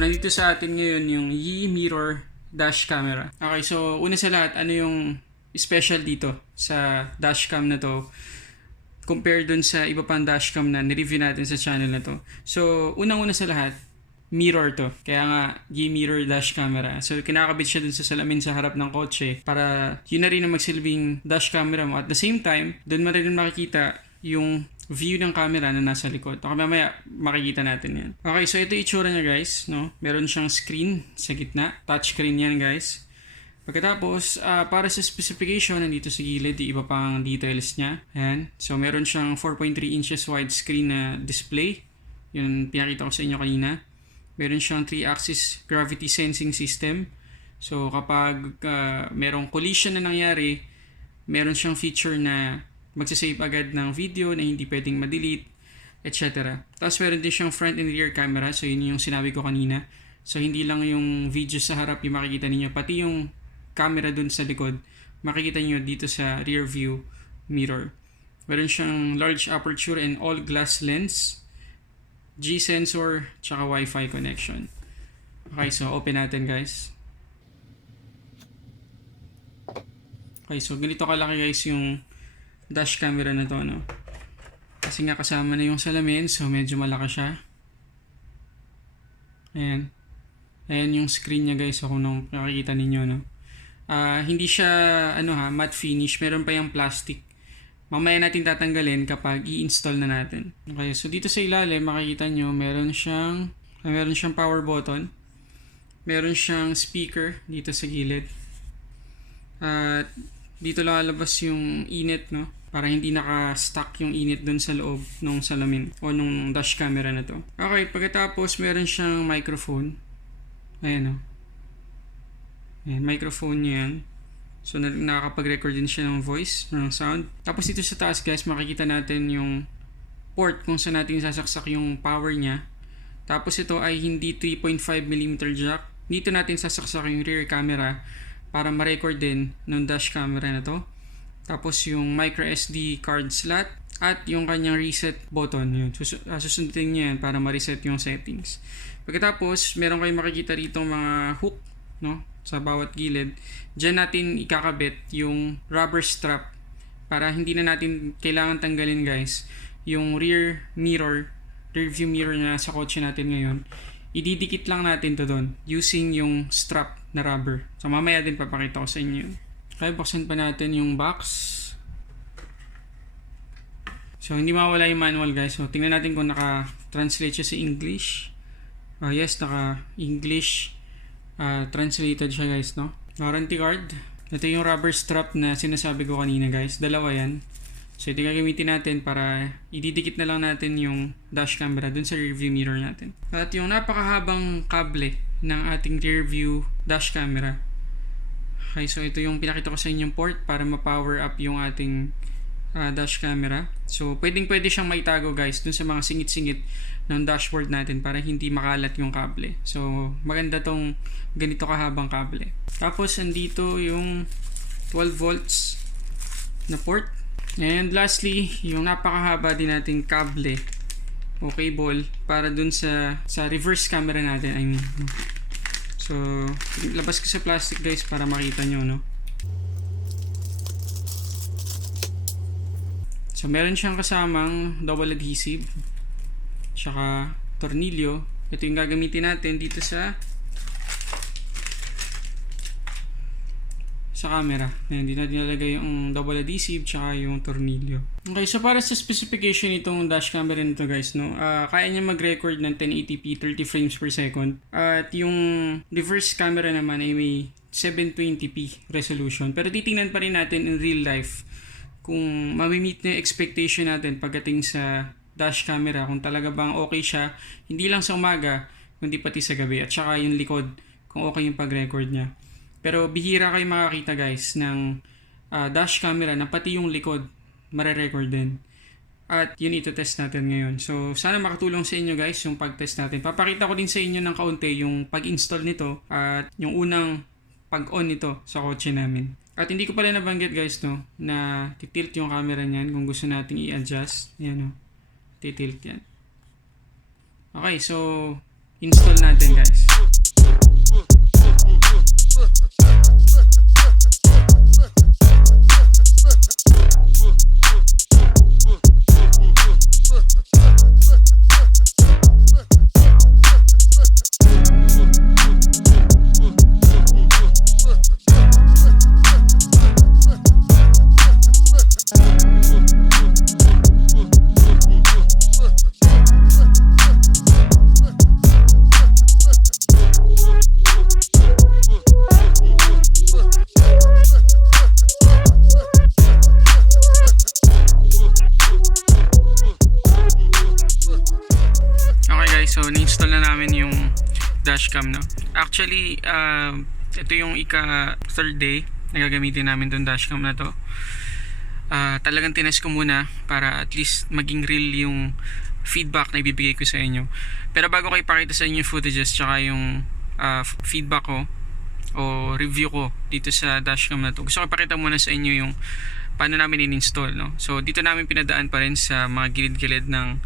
nandito sa atin ngayon yung Yi Mirror Dash Camera. Okay, so una sa lahat, ano yung special dito sa dashcam na to compare dun sa iba pang dashcam na nireview natin sa channel na to. So, unang-una sa lahat, mirror to. Kaya nga, Yi Mirror Dash Camera. So, kinakabit siya dun sa salamin sa harap ng kotse para yun na rin ang magsilbing dash camera mo. At the same time, dun mo rin makikita yung view ng camera na nasa likod. Okay, mamaya makikita natin yan. Okay, so ito itsura niya guys. No? Meron siyang screen sa gitna. Touch screen yan guys. Pagkatapos, para sa specification, nandito sa gilid, yung iba pang details niya. Ayan. So, meron siyang 4.3 inches widescreen na display. Yun pinakita ko sa inyo kanina. Meron siyang 3-axis gravity sensing system. So, kapag merong collision na nangyari, meron siyang feature na magsasave agad ng video na hindi pwedeng ma-delete, etc. Tapos meron din siyang front and rear camera. So, yun yung sinabi ko kanina. So, hindi lang yung video sa harap yung makikita ninyo, pati yung camera dun sa likod, makikita nyo dito sa rear view mirror. Meron siyang large aperture and all glass lens, G-sensor, tsaka Wi-Fi connection. Okay, so open natin guys. Okay, so ganito kalaki guys yung dash camera na to, no? Kasi nga kasama na yung salamin, so medyo malaki siya. Ayan. Ayan yung screen niya guys, so kung nakikita ninyo, no? Hindi siya matte finish, meron pa yung plastic. Mamaya natin tatanggalin kapag i-install na natin. Okay, so dito sa ilalim makikita nyo meron siyang power button. Meron siyang speaker dito sa gilid. At dito lalabas yung init, no? Para hindi naka-stuck yung init dun sa loob ng salamin o nung dash camera na to. Okay, pagkatapos meron siyang microphone. Ayan, no? Ayan, microphone niya yan. So, nakakapag-record din siya ng voice, ng sound. Tapos dito sa taas guys, makikita natin yung port kung saan natin sasaksak yung power niya. Tapos ito ay hindi 3.5mm jack. Dito natin sasaksak yung rear camera para ma-record din ng dash camera na to. Tapos yung micro SD card slot at yung kanyang reset button. Yun. Susundin niya yan para ma-reset yung settings. Pagkatapos, meron kayong makikita rito mga hook, no? Sa bawat gilid. Diyan natin ikakabit yung rubber strap para hindi na natin kailangan tanggalin guys yung rear view mirror na sa kotse natin ngayon. Ididikit lang natin to doon using yung strap na rubber. So mamaya din papakita ko sa inyo. Okay, buksan pa natin yung box. So hindi mawala yung manual guys. So tingnan natin kung naka-translate siya sa English. Yes, naka-English translated siya guys, no? Warranty card. Ito yung rubber strap na sinasabi ko kanina guys. Dalawa yan. So ito gagamitin natin para ididikit na lang natin yung dash camera dun sa rear view mirror natin. At yung napakahabang kable ng ating rear view dash camera. Okay, so ito yung pinakita ko sa inyong port para ma-power up yung ating dash camera. So pwede siyang maitago guys dun sa mga singit-singit ng dashboard natin para hindi makalat yung kable. So maganda tong ganito kahabang kable. Tapos andito yung 12 volts na port. And lastly, yung napakahaba din nating kable o cable para dun sa reverse camera natin. I mean, no? So labas ko sa plastic guys para makita nyo, no? So, meron siyang kasamang double adhesive tsaka tornilyo. Ito yung gagamitin natin dito sa camera. Ayan, dito natin nilagay yung double adhesive tsaka yung tornilyo. Okay, so para sa specification itong dash camera nito guys, no, kaya niya mag-record ng 1080p 30 frames per second. At yung reverse camera naman ay may 720p resolution. Pero titingnan pa rin natin in real life kung mamimit na yung expectation natin pagdating sa dash camera, kung talaga bang okay siya, hindi lang sa umaga, kundi pati sa gabi, at saka yung likod, kung okay yung pag-record niya. Pero bihira kayo makakita guys ng dash camera na pati yung likod mare-record din. At yun ito-test natin ngayon. So sana makatulong sa inyo guys yung pag-test natin. Papakita ko din sa inyo ng kaunti yung pag-install nito at yung unang pag-on nito sa kotse namin. At hindi ko pala nabanggit guys, no, na titilt yung camera niyan kung gusto nating i-adjust. Yan, no. Titilt yan. Okay, so install natin guys. So, na-install na namin yung dashcam, no? Actually, ito yung third day na gagamitin namin itong dashcam na to. Talagang tinest ko muna para at least maging real yung feedback na ibibigay ko sa inyo. Pero bago ko ipakita sa inyo yung footages tsaka yung feedback ko o review ko dito sa dashcam na to, gusto ko ipakita muna sa inyo yung paano namin in-install, no? So, dito namin pinadaan pa rin sa mga gilid-gilid ng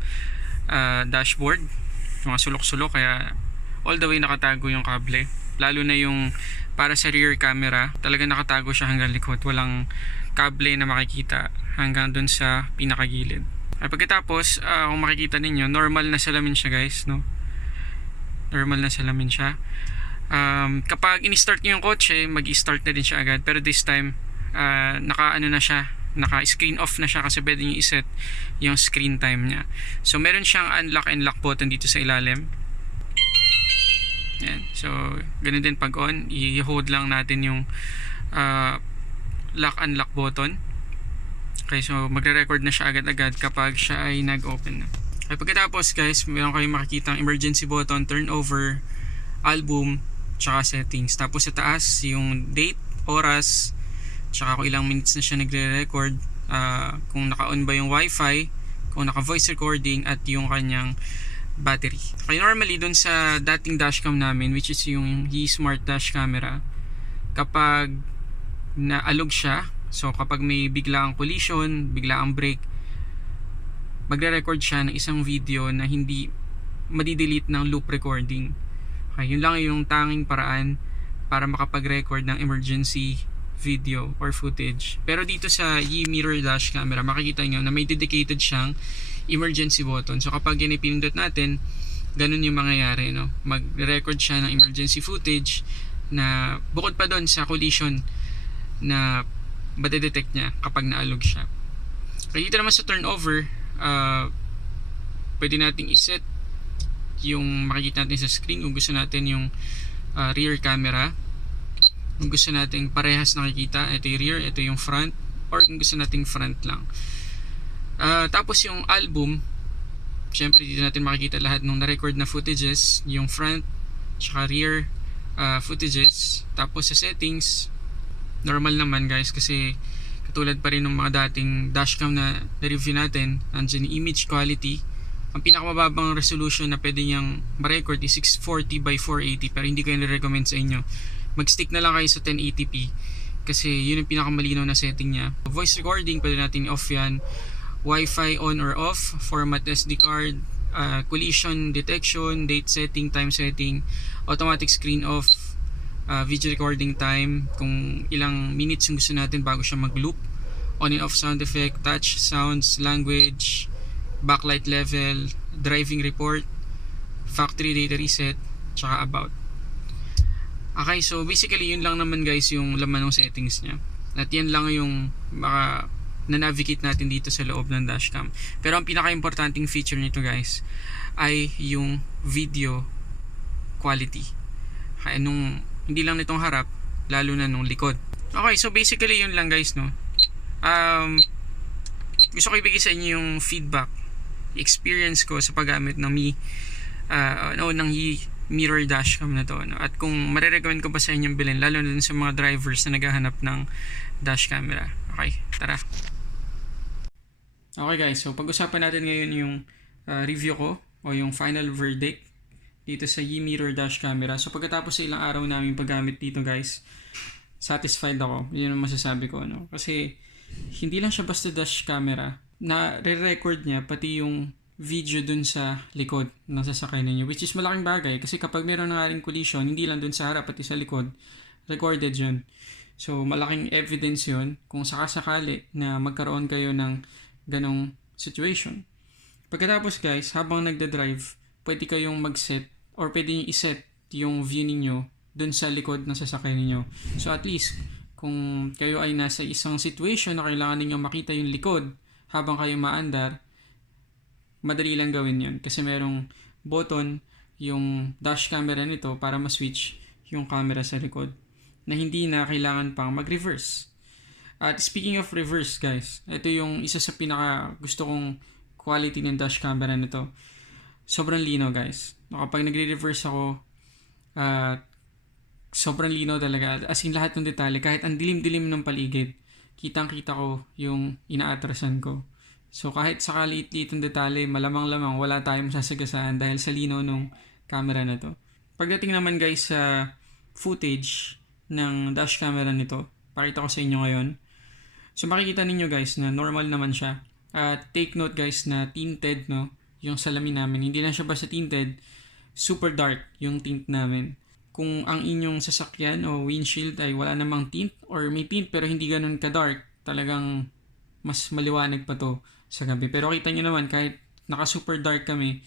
dashboard, mga sulok-sulok, kaya all the way nakatago yung kable, lalo na yung para sa rear camera, talagang nakatago siya hanggang likod, walang kable na makikita hanggang dun sa pinakagilid. At pagkatapos, kung makikita ninyo, normal na salamin siya guys, no? Normal na salamin siya. Kapag in-start nyo yung kotse, mag-i-start na din siya agad, pero this time naka-screen off na siya kasi pwede nyo iset yung screen time niya. So meron siyang unlock and lock button dito sa ilalim. Yan. So ganun din pag on, i-hold lang natin yung lock and lock button. Okay, so magre-record na siya agad-agad kapag siya ay nag-open na. At pagkatapos guys, meron kayong makikita ang emergency button, turnover, album, tsaka settings. Tapos sa taas yung date, oras, tsaka kung ilang minutes na siya nagre-record, kung naka-on ba yung Wi-Fi, kung naka-voice recording, at yung kanyang battery. Okay, normally dun sa dating dashcam namin, which is yung Yi Smart Dashcam, kapag naalog siya, so kapag may biglaang collision, biglaang break, magre-record siya ng isang video na hindi madidelete ng loop recording. Okay, yun lang yung tanging paraan para makapag-record ng emergency video or footage. Pero dito sa Yi mirror dash camera, makikita nyo na may dedicated siyang emergency button. So kapag yan ipinindot natin, ganun yung mangyayari, no? Mag-record siya ng emergency footage na bukod pa doon sa collision na madedetect niya kapag naalog siya. Kaya dito naman sa turnover, pwede nating iset yung makikita natin sa screen kung gusto natin yung rear camera. Kung gusto nating parehas nakikita, ito yung rear, ito yung front, or kung gusto nating front lang. Tapos yung album, syempre dito natin makikita lahat ng na-record na footages, yung front, tsaka rear footages. Tapos sa settings, normal naman guys, kasi katulad pa rin ng mga dating dashcam na review natin, nandiyan yung image quality. Ang pinakamababang resolution na pwede niyang ma-record is 640 by 480, pero hindi ko yung recommend sa inyo. Mag-stick na lang kayo sa 1080p kasi yun yung pinakamalinaw na setting niya. Voice recording, pwede natin off yan. Wi-Fi on or off, format SD card, collision detection, date setting, time setting, automatic screen off, video recording time, kung ilang minutes yung gusto natin bago siya mag-loop, on and off sound effect, touch, sounds, language, backlight level, driving report, factory data reset, tsaka about. Okay, so basically yun lang naman guys yung laman ng settings niya. At yan lang yung na-navigate natin dito sa loob ng dashcam. Pero ang pinaka-importanting feature nito guys ay yung video quality. Kaya hindi lang nitong harap, lalo na nung likod. Okay, so basically yun lang guys, no. Gusto ko ibigay sa inyo yung feedback, experience ko sa paggamit ng ng Yi mirror dashcam na to, no? At kung marirecommend ko pa sa inyong bilhin, lalo na dun sa mga drivers na naghahanap ng dash camera. Okay, tara. Okay guys, so pag-usapan natin ngayon yung review ko o yung final verdict dito sa Yi mirror dash camera. So pagkatapos sa ilang araw namin paggamit dito guys, satisfied ako. Yun ang masasabi ko, no? Kasi hindi lang siya basta dash camera, na re-record niya pati yung video dun sa likod ng sasakyan ninyo, which is malaking bagay kasi kapag meron nangaring collision, hindi lang dun sa harap pati sa likod, recorded yun. So malaking evidence yun kung sakasakali na magkaroon kayo ng ganong situation. Pagkatapos guys, habang nagda-drive, pwede kayong mag-set or pwede nyo iset yung view ninyo dun sa likod ng sasakyan ninyo. So at least, kung kayo ay nasa isang situation na kailangan ninyo makita yung likod habang kayo maandar, madali lang gawin yun kasi merong button yung dash camera nito para ma-switch yung camera sa likod na hindi na kailangan pang mag-reverse. At speaking of reverse guys, ito yung isa sa pinaka gusto kong quality ng dash camera nito. Sobrang linaw guys. Kapag nagre-reverse ako, sobrang linaw talaga. As in lahat ng detalye, kahit ang dilim-dilim ng paligid, kitang-kita ko yung inaatrasan ko. So kahit sa kaliit-liit ng detalye, malamang-lamang wala tayong masasagasaan dahil sa linaw ng camera na to. Pagdating naman guys sa footage ng dash camera nito, pakita ko sa inyo ngayon. So makikita ninyo guys na normal naman siya. At take note guys na tinted, no, yung salamin namin. Hindi lang siya basta tinted, super dark yung tint namin. Kung ang inyong sasakyan o windshield ay wala namang tint or may tint pero hindi ganun ka-dark, talagang mas maliwanag pa to sa gabi. Pero kita nyo naman, kahit naka super dark kami,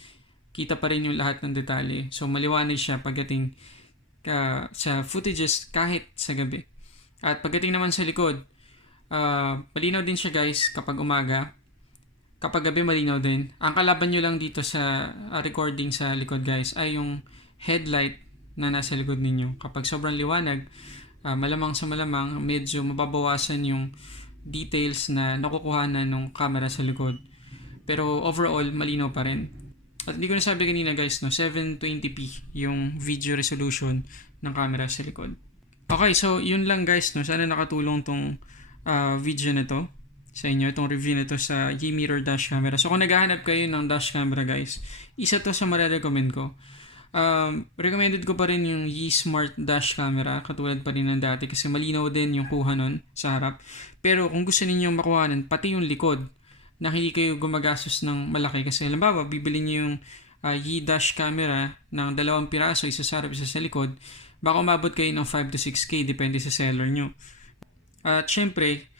kita pa rin yung lahat ng detalye. So maliwanag siya pagdating sa footages kahit sa gabi. At pagdating naman sa likod, malinaw din siya guys kapag umaga. Kapag gabi malinaw din. Ang kalaban nyo lang dito sa recording sa likod guys ay yung headlight na nasa likod ninyo. Kapag sobrang liwanag, malamang sa malamang medyo mababawasan yung details na nakukuhanan ng camera sa likod. Pero overall, malinaw pa rin. At hindi ko nasabi kanina guys, no, 720p yung video resolution ng camera sa likod. Okay, so yun lang guys, no. Sana nakatulong tong video na to sa inyo, itong review na to sa Yi Smart Dashcam. So kung naghahanap kayo ng dash camera guys, isa to sa marirecommend ko. Recommended ko pa rin yung Yi Smart Dashcam, katulad pa rin ng dati kasi malinaw din yung kuha nun sa harap. Pero kung gusto ninyong makuhanan pati yung likod na hindi kayo gumagastos ng malaki kasi halimbawa bibili niyo yung Yi Dash camera ng 2 piraso, isa sa harap isa sa likod, baka umabot kayo ng 5 to 6K depende sa seller nyo. At syempre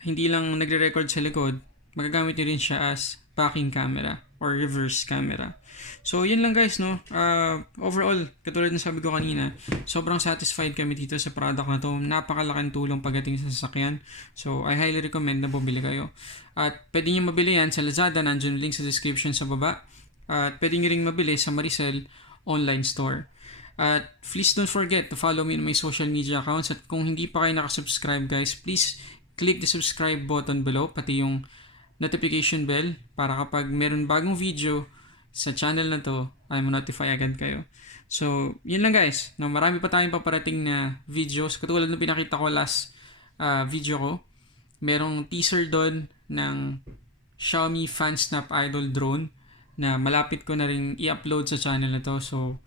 hindi lang nagre-record sa likod, magagamit nyo rin siya as backing camera or reverse camera. So yun lang guys, no. Overall, katulad ng sabi ko kanina, sobrang satisfied kami dito sa product na to. Napakalaking tulong pagdating sa sasakyan. So I highly recommend na bumili kayo. At pwede nyo mabili yan sa Lazada, nandiyan link sa description sa baba. At pwede nyo ring mabili sa Maricel online store. At please don't forget to follow me on my social media accounts. At kung hindi pa kayo nakasubscribe guys, please click the subscribe button below, pati yung notification bell para kapag meron bagong video sa channel na to, ay ma-notify agad kayo. So, yun lang guys. No, marami pa tayong paparating na videos. Katulad ng pinakita ko last video ko. Merong teaser doon ng Xiaomi Fan Snap Idol drone na malapit ko na rin i-upload sa channel na to. So,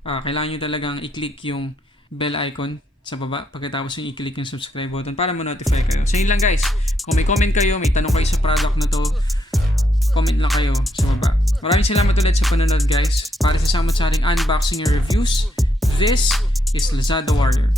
kailangan nyo talagang i-click yung bell icon sa baba pagkatapos yung i-click yung subscribe button para ma-notify kayo. So, yun lang guys. Kung may comment kayo, may tanong kayo sa product na to, comment lang kayo sa baba. Maraming salamat ulit sa panonood guys. Para sa samot-saring unboxing and reviews, this is Lazada Warrior.